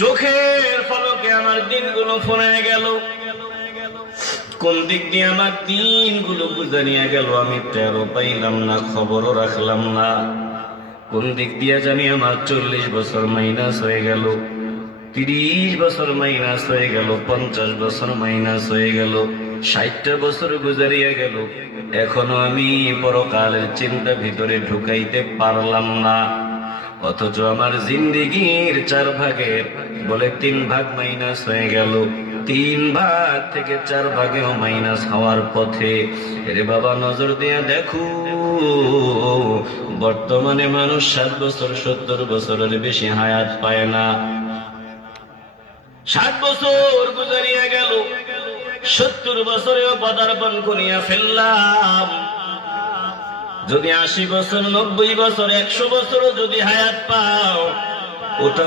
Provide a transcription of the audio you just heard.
চোখের পলকে আমার দিনগুলো ফুরায় গেল। কোন দিক দিয়ে আমার দিনগুলো গুজারিয়া গেল আমি টেরও পাইলাম না, খবরও রাখলাম না। কোন দিক দিয়ে জানি আমার 40 বছর মাইনাস হয়ে গেল, 30 বছর মাইনাস হয়ে গেল, 50 বছর মাইনাস হয়ে গেল, 60টা বছর গুজারিয়া গেল। এখনো আমি পরকালের চিন্তা ভিতরে ঢুকাইতে পারলাম না। অথচ আমার জিন্দেগির 4 ভাগের বলে 3 ভাগ মাইনাস হয়ে গেল, 3 ভাগ থেকে 4 ভাগেও মাইনাস হওয়ার পথে। এরে বাবা, নজর দিয়া দেখো, বর্তমানে মানুষ 60 বছর 70 বছরের বেশি হায়াত পায় না। 60 বছর গুজারিয়া গেল, 70 বছরেও পদার্পণ করিয়া ফেললাম। যদি 80 বছর 90 বছর 100 বছরও যদি হায়াত পাও, ওটা